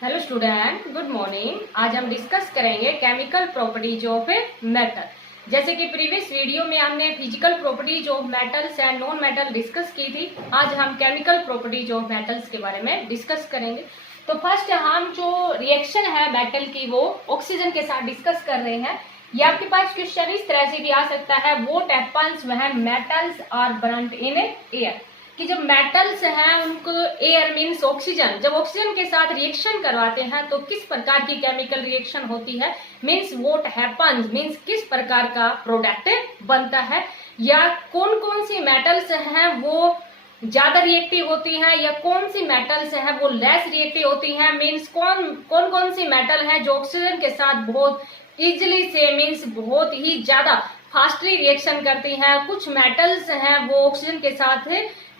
Hello student, good morning. आज हम discuss करेंगे chemical properties of a metal. जैसे कि प्रीवियस वीडियो में हमने physical properties of metals and non metal discuss की थी। आज हम केमिकल प्रॉपर्टीज ऑफ मेटल्स के बारे में डिस्कस करेंगे। तो फर्स्ट हम जो रिएक्शन है मेटल की वो ऑक्सीजन के साथ डिस्कस कर रहे हैं। ये आपके पास क्वेश्चन इस तरह से भी आ सकता है, what happens when metals are burned in air. कि जब मेटल्स हैं उनको एयर मीन्स ऑक्सीजन, जब ऑक्सीजन के साथ रिएक्शन करवाते हैं तो किस प्रकार की केमिकल रिएक्शन होती है, मीन्स व्हाट हैपेंस मीन्स किस प्रकार का प्रोडक्ट बनता है, या कौन कौन सी मेटल्स हैं वो ज्यादा रिएक्टिव होती हैं या कौन सी मेटल्स हैं वो लेस रिएक्टिव होती हैं। मीन्स कौन कौन सी मेटल है जो ऑक्सीजन के साथ बहुत इजिली से मीन्स बहुत ही ज्यादा फास्टली रिएक्शन करती हैं। कुछ मेटल्स हैं वो ऑक्सीजन के साथ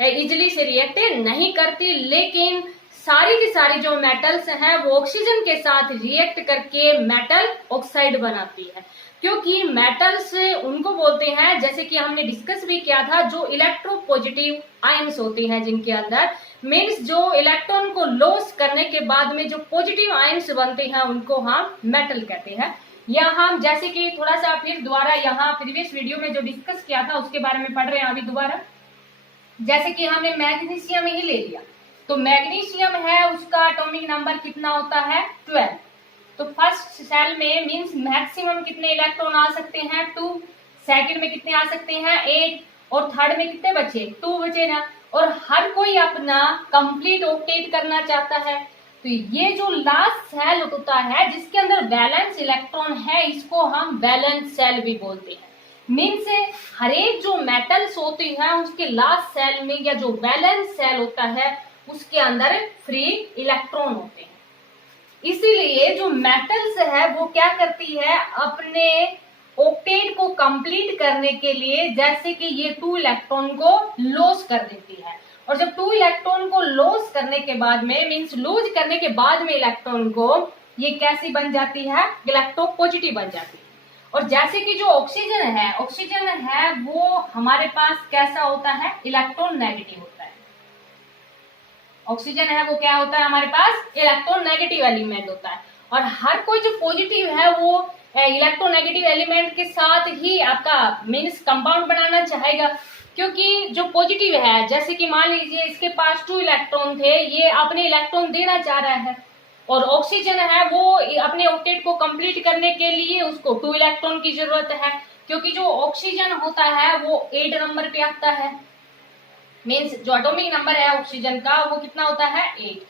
इजिली से रिएक्ट नहीं करती, लेकिन सारी की सारी जो मेटल्स हैं वो ऑक्सीजन के साथ रिएक्ट करके मेटल ऑक्साइड बनाती है। क्योंकि मेटल्स उनको बोलते हैं, जैसे कि हमने डिस्कस भी किया था, जो इलेक्ट्रोपॉजिटिव आयंस होती हैं जिनके अंदर मीन्स जो इलेक्ट्रॉन को लॉस करने के बाद में जो पॉजिटिव आयंस बनते हैं उनको हम मेटल कहते हैं। या हम जैसे कि थोड़ा सा फिर दोबारा यहाँ प्रीवियस वीडियो में जो डिस्कस किया था उसके बारे में पढ़ रहे हैं अभी दोबारा। जैसे कि हमने मैग्नीशियम ही ले लिया, तो मैग्नीशियम है उसका एटॉमिक नंबर कितना होता है 12। तो फर्स्ट सेल में मींस मैक्सिमम कितने इलेक्ट्रॉन आ सकते हैं 2, सेकंड में कितने आ सकते हैं 8, और थर्ड में कितने बचे 2 बचे ना। और हर कोई अपना कंप्लीट ऑक्टेट करना चाहता है, तो ये जो लास्ट सेल होता है जिसके अंदर वैलेंस इलेक्ट्रॉन है इसको हम वैलेंस सेल भी बोलते हैं। मीन्स हर एक जो मेटल्स होती है उसके लास्ट सेल में या जो वैलेंस सेल होता है उसके अंदर फ्री इलेक्ट्रॉन होते हैं। इसीलिए जो मेटल्स है वो क्या करती है, अपने ऑक्टेट को कंप्लीट करने के लिए जैसे कि ये 2 इलेक्ट्रॉन को लॉस कर देती है, और जब 2 इलेक्ट्रॉन को लॉस करने के बाद में मीन्स लूज करने के बाद में इलेक्ट्रॉन को ये कैसी बन जाती है, इलेक्ट्रोपॉजिटिव बन जाती है। और जैसे कि जो ऑक्सीजन है वो हमारे पास कैसा होता है, इलेक्ट्रॉन नेगेटिव होता है। ऑक्सीजन है वो क्या होता है, हमारे पास इलेक्ट्रॉन नेगेटिव एलिमेंट होता है। और हर कोई जो पॉजिटिव है वो इलेक्ट्रोनेगेटिव एलिमेंट के साथ ही आपका मीन्स कंपाउंड बनाना चाहेगा। क्योंकि जो पॉजिटिव है, जैसे कि मान लीजिए इसके पास 2 इलेक्ट्रॉन थे, ये अपने इलेक्ट्रॉन देना चाह रहा है, और ऑक्सीजन है वो अपने ऑक्टेट को कंप्लीट करने के लिए उसको 2 इलेक्ट्रॉन की जरूरत है। क्योंकि जो ऑक्सीजन होता है वो 8 नंबर पे आता है, मीन्स जो एटॉमिक नंबर है ऑक्सीजन का वो कितना होता है 8।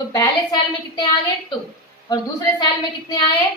तो पहले सेल में कितने आ गए 2, और दूसरे सेल में कितने आए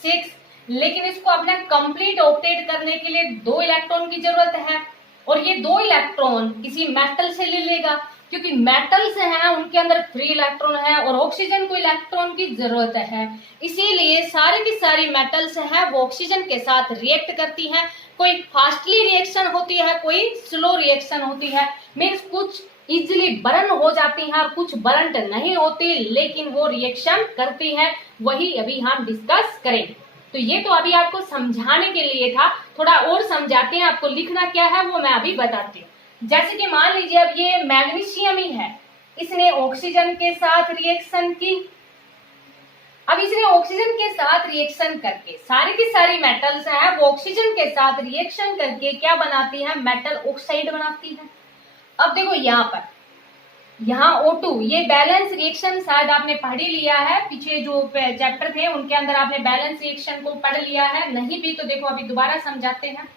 6। लेकिन इसको अपना कंप्लीट ऑक्टेट करने के लिए 2 इलेक्ट्रॉन की जरूरत है, और ये 2 इलेक्ट्रॉन किसी मेटल से ले लेगा, क्योंकि मेटल्स हैं उनके अंदर 3 इलेक्ट्रॉन है और ऑक्सीजन को इलेक्ट्रॉन की जरूरत है। इसीलिए सारी की सारी मेटल्स हैं वो ऑक्सीजन के साथ रिएक्ट करती हैं। कोई फास्टली रिएक्शन होती है, कोई स्लो रिएक्शन होती है। मीन्स कुछ इजिली बर्न हो जाती हैं और कुछ बर्न नहीं होती, लेकिन वो रिएक्शन करती है। वही अभी हम डिस्कस करेंगे। तो ये तो अभी आपको समझाने के लिए था, थोड़ा और समझाते हैं। आपको लिखना क्या है वो मैं अभी बताती हूँ। जैसे कि मान लीजिए अब ये मैग्नीशियम ही है, इसने ऑक्सीजन के साथ रिएक्शन की। अब इसने ऑक्सीजन के साथ रिएक्शन करके सारी की सारी मेटल्स हैं वो ऑक्सीजन के साथ रिएक्शन करके क्या बनाती है, मेटल ऑक्साइड बनाती है। अब देखो यहाँ O2, ये बैलेंस रिएक्शन शायद आपने पढ़ ही लिया है, पीछे जो चैप्टर थे उनके अंदर आपने बैलेंस रिएक्शन को पढ़ लिया है। नहीं भी तो देखो अभी दोबारा समझाते हैं।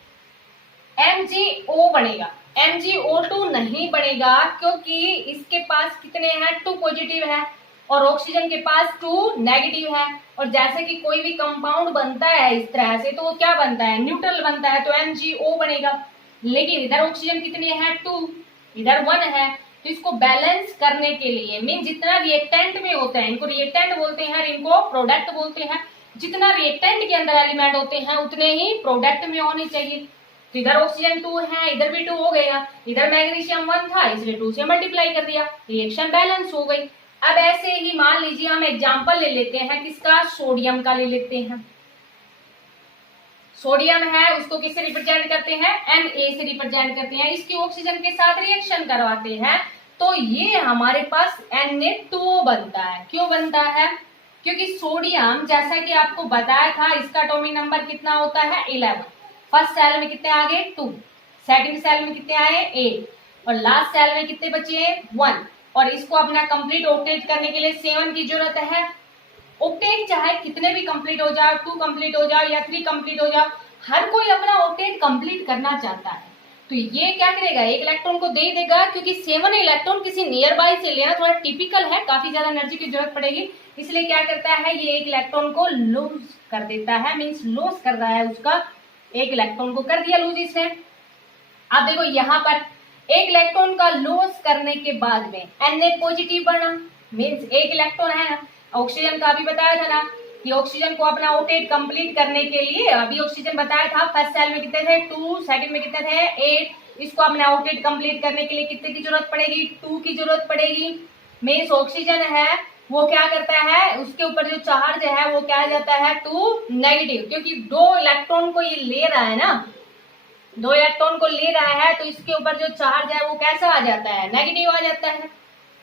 MgO बनेगा, MgO2 नहीं बनेगा, क्योंकि इसके पास कितने हैं 2 पॉजिटिव है और ऑक्सीजन के पास 2 नेगेटिव है। और जैसे कि कोई भी कंपाउंड बनता है इस तरह से तो वो क्या बनता है, न्यूट्रल बनता है, तो MgO बनेगा। लेकिन इधर ऑक्सीजन कितने हैं 2, इधर 1 है, तो इसको बैलेंस करने के लिए मीन जितना रिएक्टेंट में होता है, इनको रिएक्टेंट बोलते हैं और इनको प्रोडक्ट बोलते हैं। जितना रिएक्टेंट के अंदर एलिमेंट होते हैं उतने ही प्रोडक्ट में होने चाहिए। तो इधर ऑक्सीजन 2 है, इधर भी 2 हो गया, इधर मैग्नीशियम 1 था इसलिए 2 से मल्टीप्लाई कर दिया, रिएक्शन बैलेंस हो गई। अब ऐसे ही मान लीजिए हम एग्जाम्पल ले लेते हैं किसका, सोडियम का ले लेते हैं। सोडियम है उसको किससे रिप्रेजेंट करते हैं, Na से रिप्रेजेंट करते हैं। इसकी ऑक्सीजन के साथ रिएक्शन करवाते हैं तो ये हमारे पास Na2O बनता है। क्यों बनता है? क्योंकि सोडियम, जैसा कि आपको बताया था, इसका एटॉमिक नंबर कितना होता है 11। फर्स्ट सेल में कितने आ गए 2, सेकंड सेल में कितने आए 8 और लास्ट सेल में कितने बचे हैं 1। और इसको अपना कंप्लीट ऑक्टेट करने के लिए 7 की जरूरत है। ऑक्टेट चाहे कितने भी कंप्लीट हो जाए, 2 कंप्लीट हो जाए या 3 कंप्लीट हो जाए, हर कोई अपना ऑक्टेट कंप्लीट करना चाहता है। तो ये क्या करेगा, एक इलेक्ट्रॉन को दे देगा, क्योंकि 7 इलेक्ट्रॉन किसी नियर बाय से लेना थोड़ा टिपिकल है, काफी ज्यादा एनर्जी की जरूरत पड़ेगी, इसलिए क्या करता है ये एक इलेक्ट्रॉन को लूज कर देता है, मीन्स लॉस कर रहा है उसका, एक इलेक्ट्रॉन को कर दिया लूज इसने। अब देखो यहाँ पर एक इलेक्ट्रॉन का लॉस करने के बाद में Na पॉजिटिव बना, मीन्स एक इलेक्ट्रॉन है ना। ऑक्सीजन का अभी बताया था ना कि ऑक्सीजन को अपना ऑक्टेट कंप्लीट करने के लिए, अभी ऑक्सीजन बताया था फर्स्ट सेल में कितने थे 2, सेकंड में कितने थे 8। इसको अपना ऑक्टेट कंप्लीट करने के लिए कितने की जरूरत पड़ेगी 2 की जरूरत पड़ेगी। मीन्स ऑक्सीजन है वो क्या करता है, उसके ऊपर जो चार्ज है वो क्या आ जाता है 2 नेगेटिव, क्योंकि 2 इलेक्ट्रॉन को ये ले रहा है ना, 2 इलेक्ट्रॉन को ले रहा है, तो इसके ऊपर जो चार्ज है वो कैसा आ जाता है नेगेटिव आ जाता है,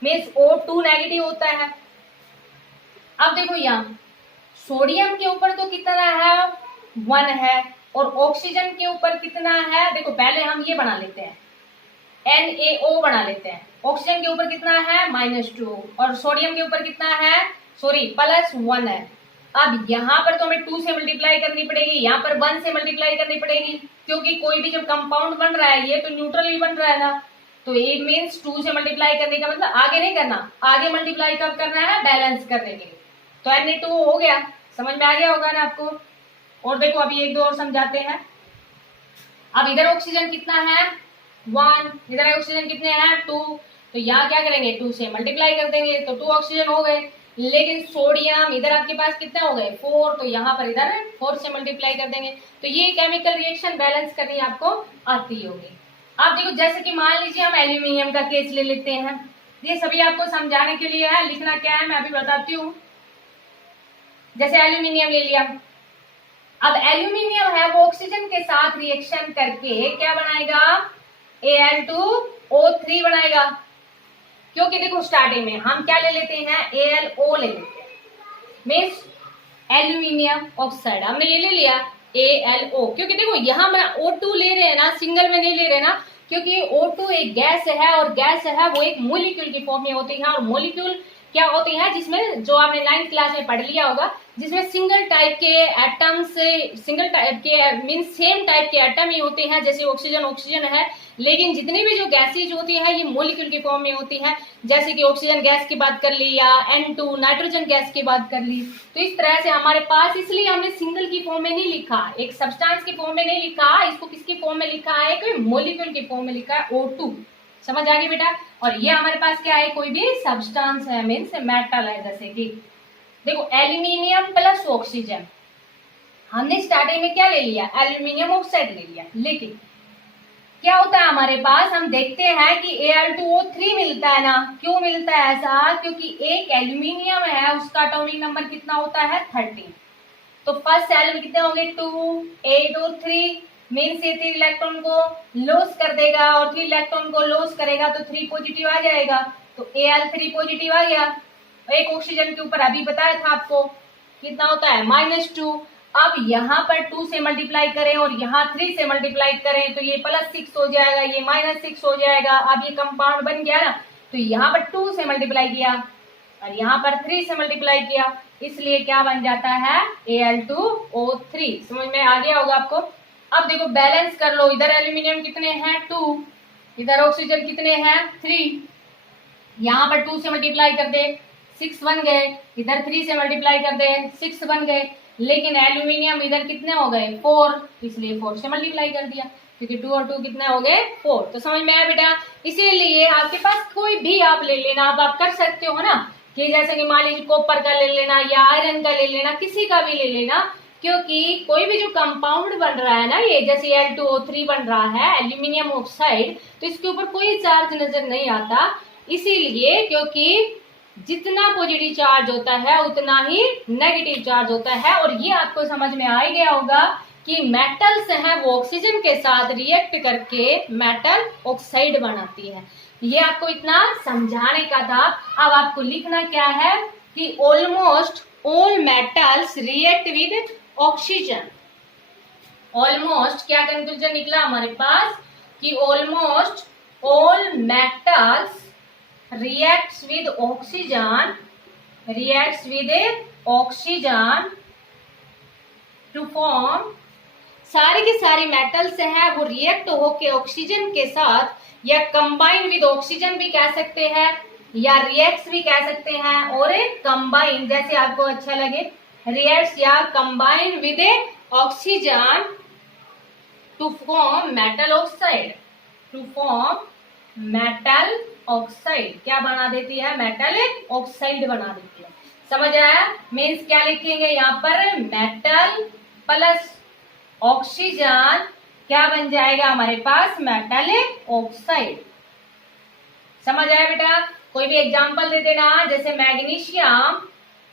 मीन्स O2 नेगेटिव होता है। अब देखो यहाँ सोडियम के ऊपर तो कितना है 1 है और ऑक्सीजन के ऊपर कितना है, देखो पहले हम ये बना लेते हैं NaO बना लेते हैं। ऑक्सीजन के ऊपर कितना है -2 और सोडियम के ऊपर कितना है +1 है। अब यहाँ पर तो हमें 2 से मल्टीप्लाई करनी पड़ेगी, यहाँ पर 1 से मल्टीप्लाई करनी पड़ेगी, क्योंकि कोई भी जब कंपाउंड बन रहा है ये तो न्यूट्रल ही बन रहा है ना, तो ये मीन्स 2 से मल्टीप्लाई करने का मतलब आगे नहीं करना, आगे मल्टीप्लाई कब करना है बैलेंस करने के लिए। तो Na2 हो गया, समझ में आ गया होगा ना आपको। और देखो अभी एक दो और समझाते हैं। अब इधर ऑक्सीजन कितना है 1, इधर ऑक्सीजन कितने हैं 2, तो यहाँ क्या करेंगे 2 से मल्टीप्लाई कर देंगे तो 2 ऑक्सीजन हो गए। लेकिन सोडियम इधर आपके पास कितने हो गए 4, तो यहाँ पर इधर 4 से मल्टीप्लाई कर देंगे। तो ये केमिकल रिएक्शन बैलेंस करनी आपको आती होगी। अब देखो जैसे कि मान लीजिए हम एल्यूमिनियम का केस ले लेते हैं, ये सभी आपको समझाने के लिए है, लिखना क्या है मैं अभी बताती हूँ। जैसे एल्यूमिनियम ले लिया, अब एल्यूमिनियम है वो ऑक्सीजन के साथ रिएक्शन करके क्या बनाएगा Al2O3 बनाएगा, क्योंकि देखो स्टार्टिंग में हम क्या ले लेते हैं AlO ले लेते हैं, मीन्स एल्यूमिनियम ऑक्साइड हमने ये ले लिया AlO, क्योंकि देखो यहाँ मैं O2 ले रहे हैं ना, सिंगल में नहीं ले रहे ना, क्योंकि O2 एक गैस है और गैस है वो एक मॉलिक्यूल की फॉर्म में होती है। और मॉलिक्यूल क्या होती है, जिसमें जो आपने 9th क्लास में पढ़ लिया होगा, जिसमें सिंगल टाइप के एटम्स, सिंगल टाइप के मीन सेम टाइप के एटम ही होते हैं। जैसे ऑक्सीजन है, लेकिन जितनी भी जो गैसेज होती है ये मॉलिक्यूल की फॉर्म में होती है। जैसे कि ऑक्सीजन गैस की बात कर ली या N2 नाइट्रोजन गैस की बात कर ली, तो इस तरह से हमारे पास, इसलिए हमने सिंगल की फॉर्म में नहीं लिखा, एक सब्सटेंस की फॉर्म में नहीं लिखा, इसको किसकी फॉर्म में लिखा है, कोई मॉलिक्यूल की फॉर्म में लिखा है O2। समझ आ गई बेटा। और ये हमारे पास क्या है, कोई भी सब्सटेंस है, मीन्स मेटल है। जैसे कि देखो एल्यूमिनियम प्लस ऑक्सीजन, हमने स्टार्टिंग में क्या ले लिया एल्यूमिनियम ऑक्साइड ले लिया, लेकिन क्या होता है हमारे पास, हम देखते हैं कि Al2O3 मिलता है ना। क्यों मिलता है ऐसा, क्योंकि एक एल्यूमिनियम है उसका एटॉमिक नंबर कितना होता है 13, तो फर्स्ट सेल में कितने होंगे 2, 8 और 3, मीन्स ये 3 इलेक्ट्रॉन को लॉस कर देगा और 3 इलेक्ट्रॉन को लॉस करेगा तो 3 पॉजिटिव आ जाएगा, तो Al3 पॉजिटिव आ गया। एक ऑक्सीजन के ऊपर अभी बताया था आपको कितना होता है -2। अब यहाँ पर 2 से मल्टीप्लाई करें और यहाँ 3 से मल्टीप्लाई करें तो ये +6 हो जाएगा, ये -6 हो जाएगा। अब ये कंपाउंड बन गया ना, तो यहाँ पर 2 से मल्टीप्लाई किया और यहाँ पर 3 से मल्टीप्लाई किया, इसलिए क्या बन जाता है Al2O3। समझ में आ गया होगा आपको। अब देखो बैलेंस कर लो, इधर एल्यूमिनियम कितने हैं 2, इधर ऑक्सीजन कितने हैं 3, यहाँ पर 2 से मल्टीप्लाई कर दे 6 बन गए, इधर 3 से मल्टीप्लाई कर दे 6 बन गए, लेकिन एल्यूमिनियम इधर कितने हो गए 4, इसलिए 4 से मल्टीप्लाई कर दिया, क्योंकि 2 और 2 कितने हो गए 4। तो समझ में आया बेटा। इसीलिए आपके पास कोई भी आप ले लेना, आप कर सकते हो ना, कि जैसे कि मान लीजिए कॉपर का ले लेना या आयरन का ले लेना, किसी का भी ले लेना, क्योंकि कोई भी जो कंपाउंड बन रहा है ना, ये जैसे Al2O3 बन रहा है एल्यूमिनियम ऑक्साइड, तो इसके ऊपर कोई चार्ज नजर नहीं आता, इसीलिए क्योंकि जितना पॉजिटिव चार्ज होता है उतना ही नेगेटिव चार्ज होता है। और ये आपको समझ में आ ही गया होगा कि मेटल्स हैं वो ऑक्सीजन के साथ रिएक्ट करके मेटल ऑक्साइड बनाती है। ये आपको इतना समझाने का था। अब आपको लिखना क्या है कि almost all metals react with oxygen. Almost क्या कंक्लूजन निकला हमारे पास कि almost all metals reacts with oxygen to form, सारे के सारी मेटल्स हैं वो रिएक्ट होके ऑक्सीजन के साथ या कंबाइन विद ऑक्सीजन भी कह सकते हैं या रिएक्ट्स भी कह सकते हैं, और कंबाइन जैसे आपको अच्छा लगे, रिएक्ट्स या combine with oxygen to form metal oxide. To form metal oxide क्या बना देती है? मेटल ऑक्साइड बना देती है। समझ आया? मीन्स क्या लिखेंगे यहाँ पर? मेटल प्लस ऑक्सीजन क्या बन जाएगा हमारे पास? Metal oxide. समझ आया बेटा? कोई भी एग्जांपल दे देना, जैसे मैग्नीशियम,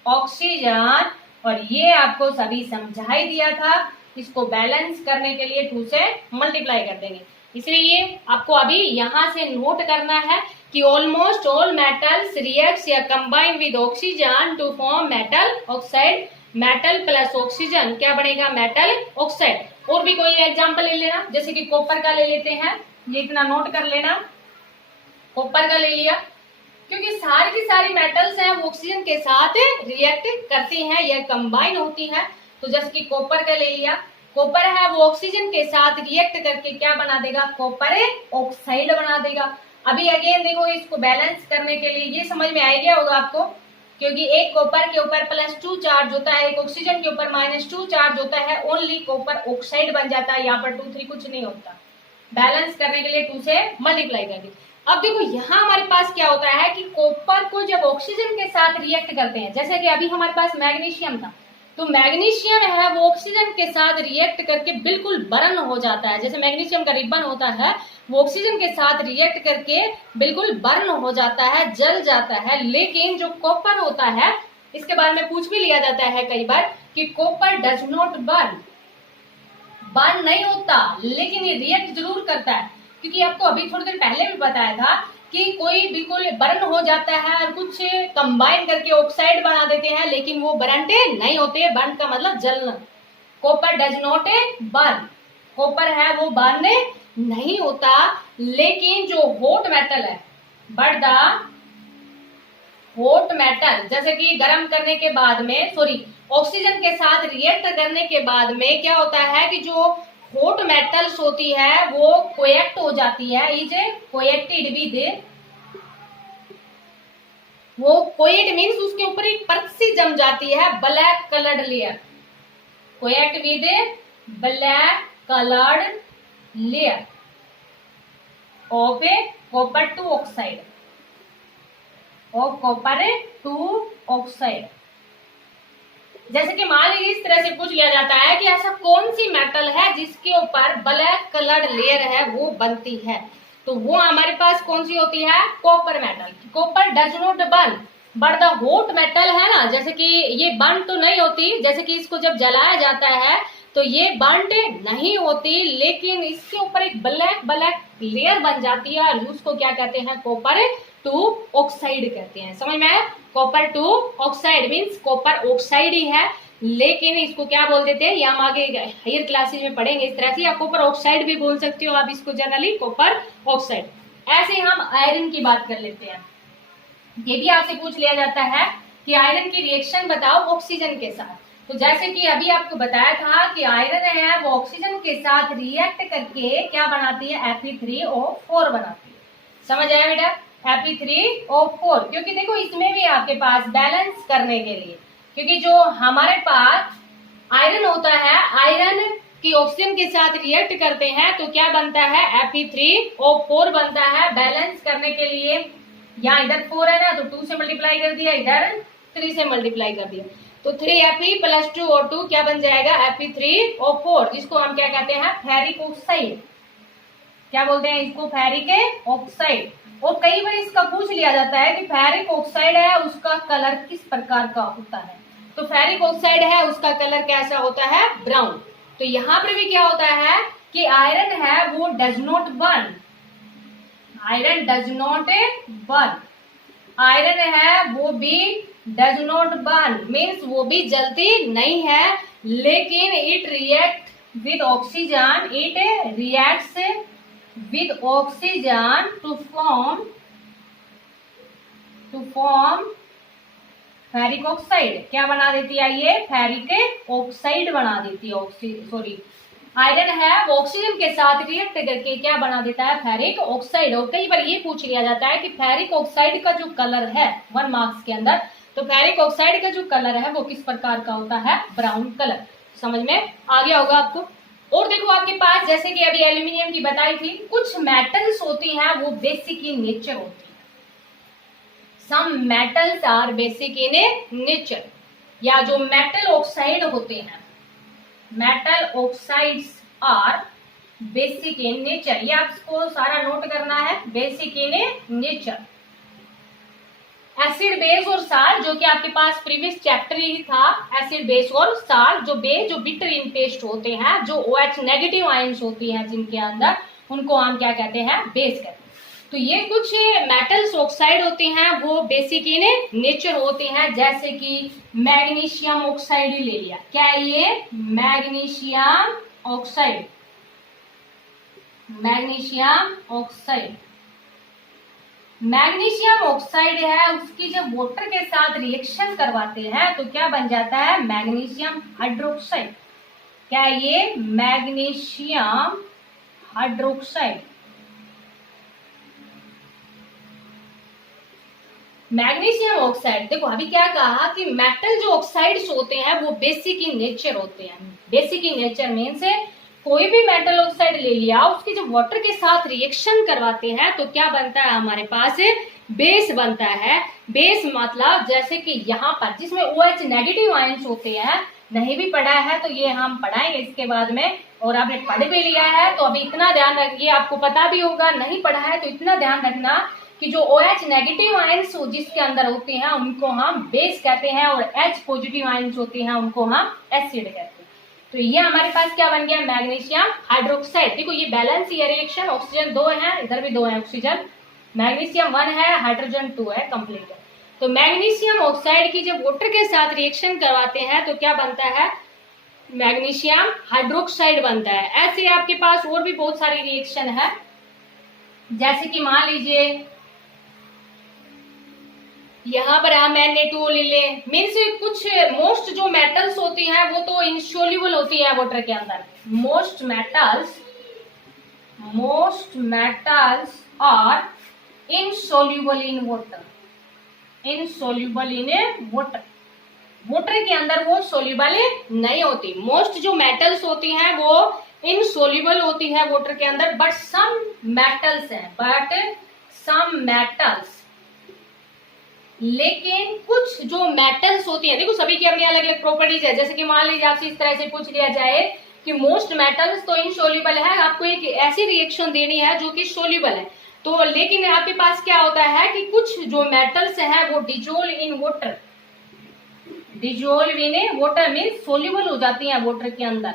ऑक्सीजन, और ये आपको सभी समझा ही दिया था। इसको बैलेंस करने के लिए 2 से मल्टीप्लाई कर देंगे। इसलिए आपको अभी यहाँ से नोट करना है कि ऑलमोस्ट ऑल मेटल्स रिएक्ट्स या combine with oxygen to form metal oxide. Metal plus oxygen क्या बनेगा? Metal oxide. और भी कोई एग्जांपल ले लेना, जैसे कि कॉपर का ले लेते हैं, ये इतना नोट कर लेना। कॉपर का ले लिया, क्योंकि सारी की सारी मेटल्स हैं वो ऑक्सीजन के साथ रिएक्ट करती हैं या कंबाइन होती हैं। तो जैसे कि कॉपर का ले लिया, कॉपर है वो ऑक्सीजन के साथ रिएक्ट करके क्या बना देगा? कॉपर ऑक्साइड बना देगा। अभी अगेन देखो, इसको बैलेंस करने के लिए ये समझ में आ गया होगा आपको, क्योंकि एक कॉपर के ऊपर +2 चार्ज होता है, एक ऑक्सीजन के ऊपर -2 चार्ज होता है, ओनली कॉपर ऑक्साइड बन जाता है। यहाँ पर 2 3 कुछ नहीं होता। बैलेंस करने के लिए 2 से मल्टीप्लाई कर दी। अब देखो यहाँ हमारे पास क्या होता है कि कॉपर को जब ऑक्सीजन के साथ रिएक्ट करते हैं, जैसे कि अभी हमारे पास मैग्नीशियम था, तो मैग्नीशियम है वो ऑक्सीजन के साथ रिएक्ट करके बिल्कुल बर्न हो जाता है। जैसे मैग्नीशियम का रिबन होता है, वो ऑक्सीजन के साथ रिएक्ट करके बिल्कुल बर्न हो जाता है, जल जाता है। लेकिन जो कॉपर होता है, इसके बारे में पूछ भी लिया जाता है कई बार कि copper does not burn, burn नहीं होता, लेकिन ये रिएक्ट जरूर करता है। क्योंकि आपको अभी थोड़ी देर पहले भी बताया था कि कोई बिल्कुल बर्न हो जाता है और कुछ कंबाइन करके ऑक्साइड बना देते हैं, लेकिन वो बर्नटे नहीं होते। बर्न का मतलब जलना। Copper does not burn, copper है वो बर्न नहीं होता। लेकिन जो हॉट मेटल है, बट द हॉट मेटल, जैसे कि गर्म करने के बाद में, सॉरी, ऑक्सीजन के साथ रिएक्ट करने के बाद में क्या होता है कि जो हॉट मेटल्स होती है वो कोएक्ट हो जाती है, इज कोएक्टेड विद, वो कोएट मीन्स उसके ऊपर एक परत सी जम जाती है, black coloured layer. Coact with black coloured layer of a copper two oxide, of copper two oxide. जैसे कि मान लीजिए इस तरह से पूछ लिया जाता है कि ऐसा कौन सी मेटल है जिसके ऊपर ब्लैक कलर्ड लेयर है वो बनती है, तो वो हमारे पास कौन सी होती है? Copper metal. Copper does not burn, but the hot metal है ना, जैसे कि ये बर्न तो नहीं होती, जैसे कि इसको जब जलाया जाता है तो ये बर्न नहीं होती, लेकिन इसके ऊपर एक ब्लैक ब्लैक लेयर बन जाती है और उसको क्या कहते हैं? कॉपर टू ऑक्साइड कहते हैं। समझ में आया? Copper two oxide means copper oxide ही है, लेकिन इसको क्या बोल देते हैं? ये हम आगे हायर क्लासेज में पढ़ेंगे इस तरह से, या कॉपर ऑक्साइड भी बोल सकते हो आप इसको, जनरली कॉपर ऑक्साइड। ऐसे हम आयरन की बात कर लेते हैं। ये भी आपसे पूछ लिया जाता है कि आयरन की रिएक्शन बताओ ऑक्सीजन के साथ। तो जैसे कि अभी आपको बताया था कि आयरन है वो ऑक्सीजन के साथ रिएक्ट करके क्या बनाती है? Fe3O4 बनाती है। समझ आया बेटा? Fe3O4, क्योंकि देखो इसमें भी आपके पास बैलेंस करने के लिए, क्योंकि जो हमारे पास आयरन होता है, आयरन की ऑक्सीजन के साथ रिएक्ट करते हैं तो क्या बनता है? Fe3O4 बनता है। बैलेंस करने के लिए यहाँ इधर 4 है ना, तो 2 से मल्टीप्लाई कर दिया, इधर 3 से मल्टीप्लाई कर दिया, तो 3Fe + 2O2 क्या बन जाएगा? Fe3O4, जिसको हम क्या कहते हैं? Ferric oxide. क्या बोलते हैं इसको? Ferric oxide. और कई बार इसका पूछ लिया जाता है कि फेरिक ऑक्साइड है उसका कलर किस प्रकार का होता है, तो फेरिक ऑक्साइड है उसका कलर कैसा होता है? ब्राउन। तो यहाँ पर भी क्या होता है कि आयरन है वो does not burn, iron does not burn, iron है वो भी डज नॉट बर्न मीन्स वो भी जलती नहीं है, लेकिन it react with oxygen, it reacts with oxygen to form ferric oxide. क्या बना देती है ये? फेरिक ऑक्साइड बना देती है। आयरन है वो ऑक्सीजन के साथ रिएक्ट करके क्या बना देता है? Ferric oxide. और कई बार ये पूछ लिया जाता है कि फेरिक ऑक्साइड का जो कलर है 1 मार्क्स के अंदर, तो फेरिक ऑक्साइड का जो कलर है वो किस प्रकार का होता है? Brown colour. समझ में आ गया होगा आपको। और देखो आपके पास जैसे कि अभी एल्यूमिनियम की बताई थी, कुछ मेटल्स होती हैं वो बेसिक इन नेचर होती है। Some metals are basic in nature, या जो मेटल ऑक्साइड होते हैं, metal oxides are basic in nature. ये आपको सारा नोट करना है, basic in nature. Acid base और साल्ट, जो कि आपके पास प्रीवियस चैप्टर ही था, एसिड बेस और साल्ट, जो बिटर इन टेस्ट होते हैं, जो OH नेगेटिव आयंस होती हैं जिनके अंदर, उनको हम क्या कहते हैं? बेस कहते हैं। तो ये कुछ मेटल्स ऑक्साइड होते हैं वो बेसिक इन नेचर होते हैं, जैसे कि मैग्नीशियम ऑक्साइड ही ले लिया। क्या है ये? Magnesium oxide, magnesium oxide. Magnesium oxide है, उसकी जब वाटर के साथ रिएक्शन करवाते हैं तो क्या बन जाता है? Magnesium hydroxide. क्या है ये? Magnesium hydroxide. मैग्नीशियम ऑक्साइड, देखो अभी क्या कहा कि मेटल जो ऑक्साइड्स होते हैं वो बेसिक इन नेचर होते हैं। बेसिक इन नेचर मीन्स कोई भी मेटल ऑक्साइड ले लिया, उसकी जब वाटर के साथ रिएक्शन करवाते हैं तो क्या बनता है? हमारे पास बेस बनता है। बेस मतलब जैसे कि यहाँ पर जिसमें OH नेगेटिव आयंस होते हैं, नहीं भी पढ़ा है तो ये हम पढ़ाएंगे इसके बाद में, और आपने पढ़ भी लिया है तो अभी इतना ध्यान रखिए, आपको पता भी होगा, नहीं पढ़ा है तो इतना ध्यान रखना कि जो OH नेगेटिव आयंस जिसके अंदर होते हैं उनको हम बेस कहते हैं, और H पॉजिटिव आयंस होते हैं उनको हम एसिड कहते हैं। तो ये हमारे पास क्या बन गया? Magnesium hydroxide. देखो ये बैलेंस ये रिएक्शन, ऑक्सीजन 2 है, इधर भी 2 है ऑक्सीजन, मैग्नीशियम 1 है, हाइड्रोजन 2 है, कंप्लीट है। तो मैग्नीशियम ऑक्साइड की जब वाटर के साथ रिएक्शन करवाते हैं तो क्या बनता है? मैग्नीशियम हाइड्रोक्साइड बनता है। ऐसे आपके पास और भी बहुत सारी रिएक्शन है, जैसे कि मान लीजिए यहाँ पर हम Na2 ले लें, मीन्स कुछ मोस्ट जो मेटल्स होती हैं वो तो इनसोल्यूबल होती है वाटर के अंदर। Most metals are insoluble in water, insoluble in water. Water के अंदर वो सोल्यूबल नहीं होती। मोस्ट जो मेटल्स होती हैं वो इनसोल्यूबल होती है वाटर के अंदर, बट सम मेटल्स, लेकिन कुछ जो मेटल्स होती हैं, देखो सभी की अपनी अलग अलग प्रॉपर्टीज है। जैसे कि मान लीजिए आपसे इस तरह से पूछ लिया जाए कि मोस्ट मेटल्स तो इनसोल्यूबल है, आपको एक ऐसी रिएक्शन देनी है जो कि सोल्यूबल है, तो लेकिन आपके पास क्या होता है कि कुछ जो मेटल्स है वो dissolve in water, dissolve in water means soluble हो जाती है वाटर के अंदर,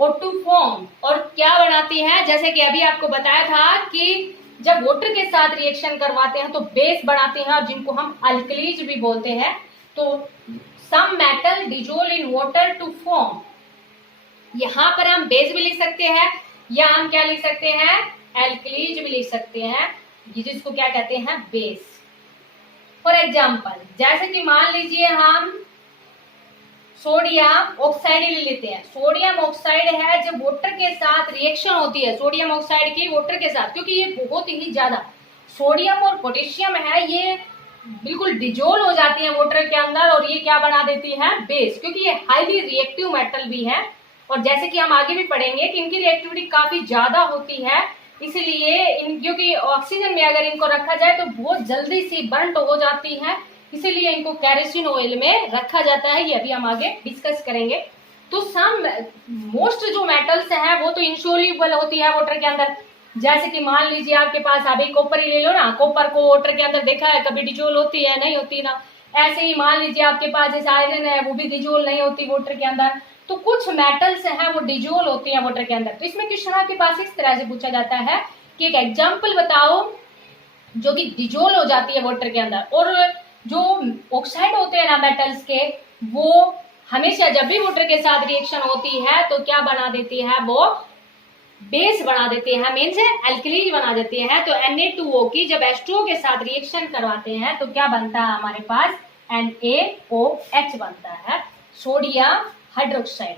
और टू फॉर्म, और क्या बनाती है? जैसे कि अभी आपको बताया था कि जब वाटर के साथ रिएक्शन करवाते हैं तो बेस बनाते हैं, और जिनको हम अल्कलीज भी बोलते हैं। तो some metal dissolve in water to form, यहां पर हम बेस भी लिख सकते हैं, या हम क्या लिख सकते हैं? अल्कलीज भी लिख सकते हैं, जिसको क्या कहते हैं? बेस। फॉर एग्जाम्पल, जैसे कि मान लीजिए हम सोडियम ऑक्साइड ले लेते हैं। सोडियम ऑक्साइड है, जब वाटर के साथ रिएक्शन होती है सोडियम ऑक्साइड की वाटर के साथ, क्योंकि ये बहुत ही ज्यादा सोडियम और पोटेशियम है, ये बिल्कुल डिजोल्व हो जाती है वाटर के अंदर, और ये क्या बना देती है? बेस, क्योंकि ये हाईली रिएक्टिव मेटल भी है। और जैसे कि हम आगे भी पढ़ेंगे कि इनकी रिएक्टिविटी काफी ज्यादा होती है, इसलिए क्योंकि ऑक्सीजन में अगर इनको रखा जाए तो बहुत जल्दी से बर्न हो जाती है, इसीलिए इनको केरोसिन ऑयल में रखा जाता है। ये अभी हम आगे डिस्कस करेंगे। तो सम मोस्ट जो मेटल्स हैं वो तो इनसोल्यूबल होती है वाटर के अंदर। जैसे कि मान लीजिए आपके पास अभी कॉपर ही ले लो ना, कॉपर को वाटर के अंदर देखा है कभी डिजोल्व होती है? नहीं होती ना। ऐसे ही मान लीजिए आपके पास जैसे आयरन है, वो भी डिजोल्व नहीं होती वाटर के अंदर। तो कुछ मेटल्स हैं वो डिजोल्व होती है वाटर के अंदर। तो इसमें क्वेश्चन आपके पास इस तरह से पूछा जाता है कि एक एग्जाम्पल बताओ जो कि डिजोल हो जाती है वाटर के अंदर। और जो ऑक्साइड होते हैं ना मेटल्स के, वो हमेशा जब भी वाटर के साथ रिएक्शन होती है तो क्या बना देती है, वो बेस बना देती है, मीन्स एल्कलीन बना देती है। तो Na2O की जब H2O के साथ रिएक्शन करवाते हैं तो क्या बनता है हमारे पास, NaOH बनता है, सोडियम हाइड्रोक्साइड।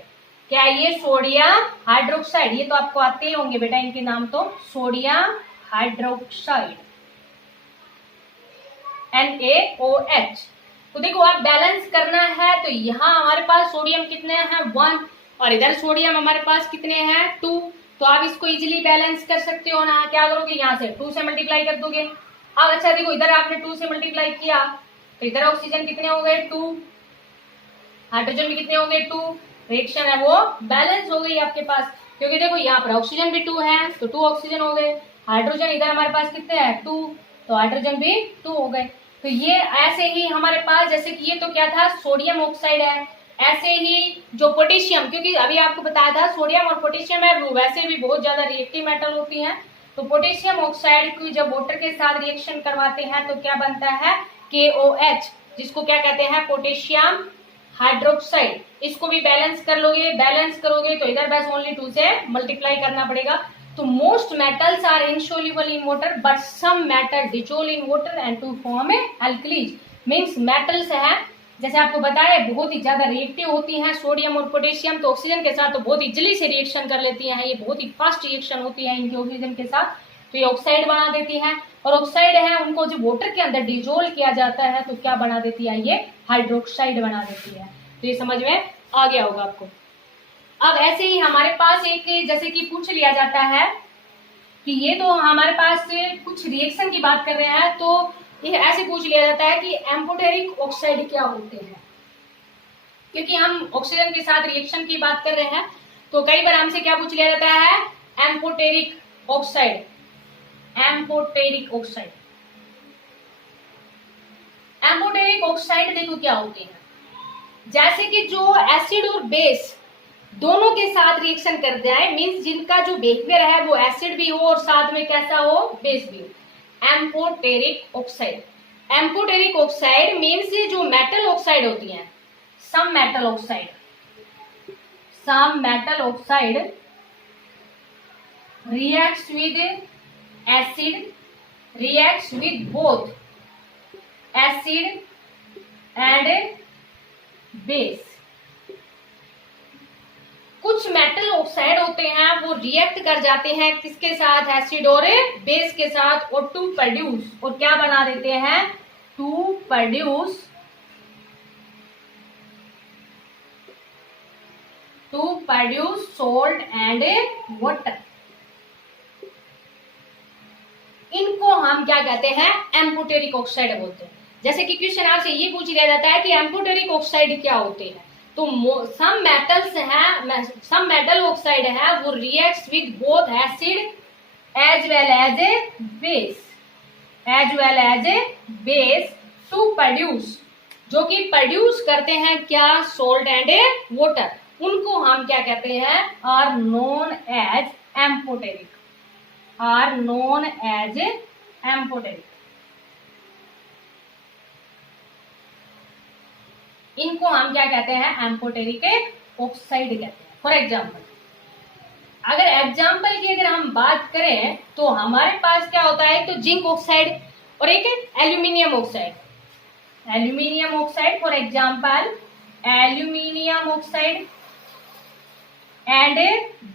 क्या ये सोडियम हाइड्रोक्साइड, ये तो आपको आते ही होंगे बेटा इनके नाम, तो सोडियम हाइड्रोक्साइड NaOH। तो देखो आप बैलेंस करना है तो यहाँ हमारे पास सोडियम कितने हैं 1 और इधर सोडियम हमारे पास कितने हैं 2। तो आप इसको इजीली बैलेंस कर सकते हो ना। क्या करोगे, यहाँ से 2 से मल्टीप्लाई कर दोगे। अब अच्छा देखो इधर आपने 2 से मल्टीप्लाई किया तो इधर ऑक्सीजन कितने हो गए 2, हाइड्रोजन भी कितने हो गए 2, रिएक्शन है वो बैलेंस हो गई आपके पास। क्योंकि देखो यहाँ पर ऑक्सीजन भी 2 है तो 2 ऑक्सीजन हो गए, हाइड्रोजन इधर हमारे पास कितने हैं 2, तो हाइड्रोजन भी 2 हो गए। तो ये ऐसे ही हमारे पास, जैसे कि ये तो क्या था सोडियम ऑक्साइड है, ऐसे ही जो पोटेशियम, क्योंकि अभी आपको बताया था सोडियम और पोटेशियम है वो वैसे भी बहुत ज्यादा रिएक्टिव मेटल होती हैं। तो पोटेशियम ऑक्साइड को जब वाटर के साथ रिएक्शन करवाते हैं तो क्या बनता है KOH, जिसको क्या कहते हैं पोटेशियम हाइड्रोक्साइड। इसको भी बैलेंस कर लोगे, बैलेंस करोगे तो इधर बस ओनली 2 से मल्टीप्लाई करना पड़ेगा। तो most metals are insoluble in water but some metal dissolve in water and to form alkalis। Means metals है जैसे आपको बताया बहुत ही ज्यादा रिएक्टिव होती हैं, सोडियम और पोटेशियम तो ऑक्सीजन के साथ तो बहुत इजीली से रिएक्शन कर लेती हैं, ये बहुत ही फास्ट रिएक्शन होती है इनकी ऑक्सीजन के साथ, तो ये ऑक्साइड बना देती हैं। और ऑक्साइड है उनको जब वाटर के अंदर डिजोल्व किया जाता है तो क्या बना देती है, ये हाइड्रोक्साइड बना देती है। तो ये समझ में आ गया होगा आपको। अब ऐसे ही हमारे पास एक जैसे कि पूछ लिया जाता है कि ये तो हमारे पास कुछ रिएक्शन की बात कर रहे हैं, तो ये ऐसे पूछ लिया जाता है कि एम्फोटेरिक ऑक्साइड क्या होते हैं। क्योंकि हम ऑक्सीजन के साथ रिएक्शन की बात कर रहे हैं तो कई बार हमसे क्या पूछ लिया जाता है amphoteric oxide. Amphoteric oxide, amphoteric oxide देखो क्या होते हैं, जैसे कि जो एसिड और बेस दोनों के साथ रिएक्शन कर जाए, मींस जिनका जो बिहेवियर है वो एसिड भी हो और साथ में कैसा हो बेस भी हो। Amphoteric oxide, amphoteric oxide means जो मेटल ऑक्साइड होती हैं, some metal oxide, some metal oxide reacts with acid, reacts with both acid and base। कुछ मेटल ऑक्साइड होते हैं वो रिएक्ट कर जाते हैं किसके साथ, एसिड और बेस के साथ, और टू प्रोड्यूस, और क्या बना देते हैं to produce salt and water. इनको हम क्या कहते हैं एम्फोटेरिक ऑक्साइड बोलते हैं। जैसे कि क्वेश्चन आपसे ये पूछ लिया जाता है कि एम्फोटेरिक ऑक्साइड क्या होते हैं, तो सम मेटल्स हैं, सम मेटल ऑक्साइड है वो reacts with both acid as well as a base, as well as a base to produce, जो कि प्रोड्यूस करते हैं क्या सोल्ट एंड ए वाटर। उनको हम क्या कहते हैं are known as amphoteric, are known as amphoteric. इनको हम क्या कहते हैं एम्फोटेरिक ऑक्साइड कहते हैं। फॉर एग्जाम्पल, अगर एग्जाम्पल की अगर हम बात करें तो हमारे पास क्या होता है, तो जिंक ऑक्साइड और एक aluminium oxide, aluminium oxide for example aluminium oxide and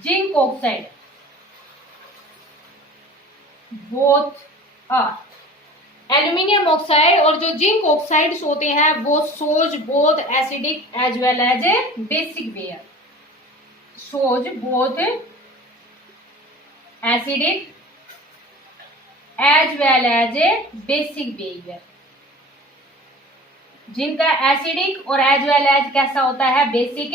zinc oxide both are. Aluminium oxide और जो जिंक ऑक्साइड्स होते हैं वो shows both acidic as well as a basic वेयर, shows both acidic as well as a basic behaviour. जिनका acidic और as well as कैसा होता है बेसिक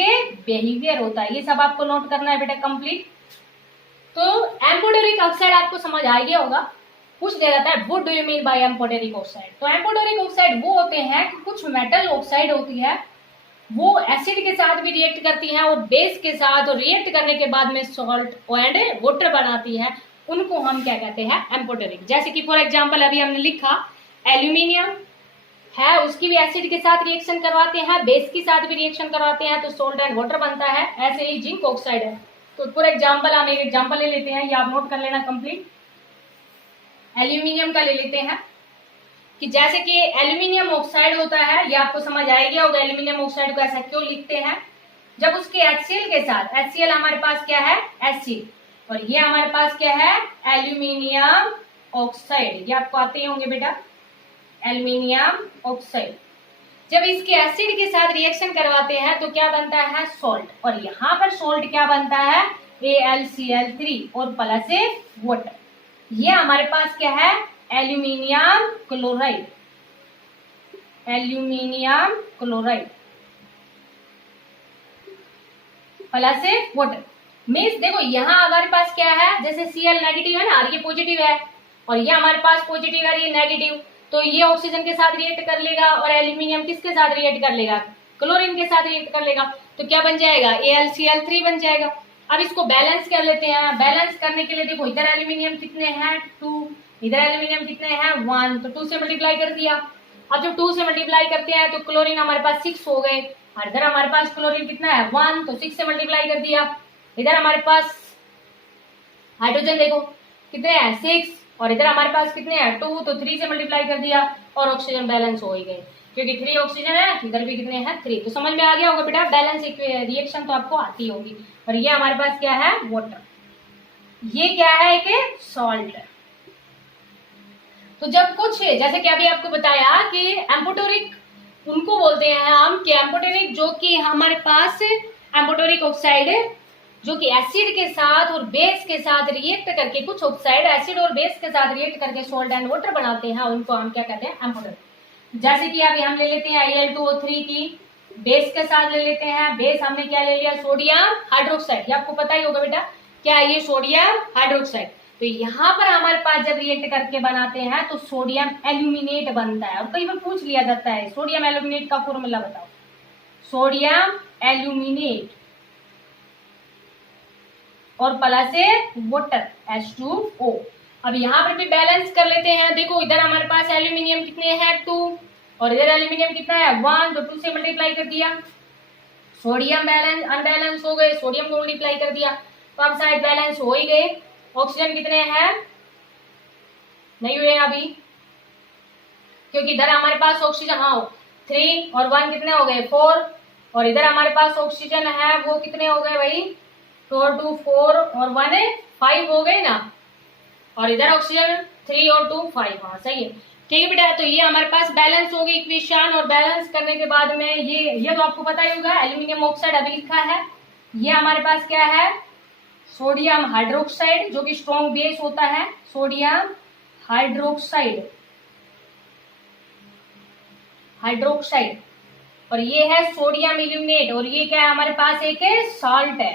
बिहेवियर होता है। ये सब आपको नोट करना है बेटा कंप्लीट। तो एम्फोटेरिक ऑक्साइड आपको समझ आ गया होगा। पूछ दिया जाता है what do you mean by amphoteric oxide. तो एम्फोटेरिक ऑक्साइड वो होते हैं कि कुछ मेटल ऑक्साइड होती है वो एसिड के साथ भी रिएक्ट करती हैं और बेस के साथ, और रिएक्ट करने के बाद में सॉल्ट एंड वाटर बनाती है, उनको हम क्या कहते हैं, एम्फोटेरिक। जैसे कि फॉर एग्जांपल अभी हमने लिखा एल्यूमिनियम है, उसकी भी एसिड के साथ रिएक्शन करवाते हैं, बेस के साथ भी रिएक्शन करवाते हैं, तो सोल्ट एंड वाटर बनता है। ऐसे ही जिंक ऑक्साइड है, तो फॉर एग्जांपल हम एक एग्जांपल ले लेते हैं, ये आप नोट कर लेना कंप्लीट। एल्यूमिनियम का ले लेते हैं कि जैसे कि एल्यूमिनियम ऑक्साइड होता है, ये आपको समझ आ गया होगा एल्यूमिनियम ऑक्साइड को ऐसा क्यों लिखते हैं। जब उसके HCl के साथ, HCl हमारे पास क्या है, एसिड, और ये हमारे पास क्या है, एल्यूमिनियम ऑक्साइड, ये आपको आते ही होंगे बेटा, एल्यूमिनियम ऑक्साइड। जब इसके एसिड के साथ रिएक्शन करवाते हैं तो क्या बनता है, सॉल्ट, और यहाँ पर सॉल्ट क्या बनता है, AlCl3 और प्लस वाटर। ये हमारे पास क्या है, aluminium chloride, aluminium chloride plus water. Means देखो यहाँ हमारे पास क्या है, जैसे Cl नेगेटिव है ना, और ये पॉजिटिव है, और ये हमारे पास पॉजिटिव है, ये नेगेटिव, तो ये ऑक्सीजन के साथ रिएक्ट कर लेगा, और एल्यूमिनियम किसके साथ रिएक्ट कर लेगा, क्लोरीन के साथ रिएक्ट कर लेगा, तो क्या बन जाएगा, AlCl3 बन जाएगा। अब इसको बैलेंस कर लेते हैं। बैलेंस करने के लिए देखो इधर एल्यूमिनियम कितने हैं, 2, इधर एल्यूमिनियम कितने हैं, 1, तो 2 से मल्टीप्लाई कर दिया। अब जब 2 से मल्टीप्लाई करते हैं तो क्लोरीन हमारे पास 6 हो गए, और इधर हमारे पास क्लोरीन कितना है, 1, तो 6 से मल्टीप्लाई कर दिया। इधर हमारे पास हाइड्रोजन देखो कितने हैं, 6, और इधर हमारे पास कितने हैं, 2, तो 3 से मल्टीप्लाई कर दिया, और ऑक्सीजन बैलेंस हो ही गए, क्योंकि 3 ऑक्सीजन है, इधर भी कितने हैं, 3। तो समझ में आ गया होगा बेटा, बैलेंस रिएक्शन तो आपको आती होगी। और ये हमारे पास क्या है, वाटर, ये क्या है, एक सॉल्ट। तो जब कुछ, जैसे कि अभी आपको बताया कि एम्फोटेरिक उनको बोलते हैं हम, कि एम्फोटेरिक जो कि हमारे पास एम्फोटेरिक ऑक्साइड जो कि एसिड के साथ और बेस के साथ रिएक्ट करके, कुछ ऑक्साइड एसिड और बेस के साथ रिएक्ट करके सॉल्ट एंड वाटर बनाते हैं, उनको हम क्या कहते हैं, एम्फोटेरिक। जैसे कि अभी हम ले लेते हैं Al2O3 की बेस के साथ ले लेते हैं, बेस हमने क्या ले लिया, सोडियम हाइड्रोक्साइड, ये आपको पता ही होगा बेटा क्या है, ये सोडियम हाइड्रोक्साइड। तो यहाँ पर हमारे पास जब रिएक्ट करके बनाते हैं तो सोडियम एल्यूमिनेट बनता है, और कई बार पूछ लिया जाता है सोडियम एल्यूमिनेट का फॉर्मूला बताओ, सोडियम एल्यूमिनेट और प्लस वाटर H2O। अब यहाँ पर भी बैलेंस कर लेते हैं। देखो इधर हमारे पास एल्यूमिनियम कितने हैं, 2, और इधर एल्यूमिनियम कितना है, 1, तो 2 से मल्टीप्लाई कर दिया, सोडियम बैलेंस अनबैलेंस हो गए, सोडियम को मल्टीप्लाई कर दिया, तो अब साइड बैलेंस हो ही गए। ऑक्सीजन कितने हैं, नहीं हुए अभी, क्योंकि इधर हमारे पास ऑक्सीजन, हाँ 3 और 1 कितने हो गए, 4, और इधर हमारे पास ऑक्सीजन है वो कितने हो गए भाई, 4 2 4 और 1 5 हो गए ना, और इधर ऑक्सीजन 3 और 2 5, हाँ सही है, ठीक है बेटा। तो ये हमारे पास बैलेंस हो गई इक्वेशन, और बैलेंस करने के बाद में ये तो आपको पता ही होगा, एल्यूमिनियम ऑक्साइड अभी लिखा है, ये हमारे पास क्या है, सोडियम हाइड्रोक्साइड, जो कि स्ट्रॉन्ग बेस होता है, सोडियम हाइड्रोक्साइड, हाइड्रोक्साइड, और ये है सोडियम इल्यूमिनेट, और ये क्या है हमारे पास, एक सॉल्ट है,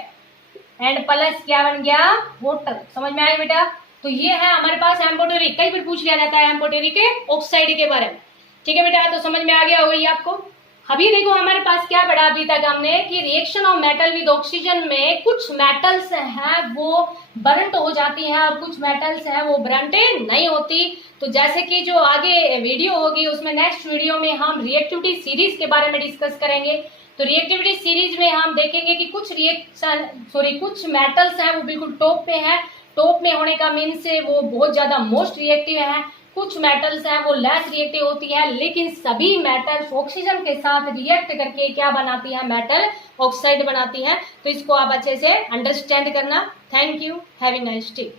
एंड प्लस क्या बन गया, वाटर। समझ में आया बेटा। तो ये है हमारे पास एम्फोटेरिक, कई बार पूछ लिया जाता है एम्फोटेरिक ऑक्साइड के बारे में, ठीक है बेटा। तो समझ में आ गया होगा ये आपको। अभी देखो हमारे पास क्या पढ़ा अभी तक हमने, कि reaction of metal with oxygen में कुछ मेटल्स हैं वो बरंट हो जाती हैं, और कुछ मेटल्स हैं वो बरंट नहीं होती। तो जैसे कि जो आगे वीडियो होगी उसमें, नेक्स्ट वीडियो में हम रिएक्टिविटी सीरीज के बारे में डिस्कस करेंगे। तो रिएक्टिविटी सीरीज में हम देखेंगे कि कुछ मेटल्स हैं वो बिल्कुल टॉप पे हैं, टॉप में होने का मीन से वो बहुत ज्यादा मोस्ट रिएक्टिव है, कुछ मेटल्स हैं वो लेस रिएक्टिव होती है, लेकिन सभी मेटल्स ऑक्सीजन के साथ रिएक्ट करके क्या बनाती है, मेटल ऑक्साइड बनाती है। तो इसको आप अच्छे से अंडरस्टैंड करना। Thank you, have a nice day.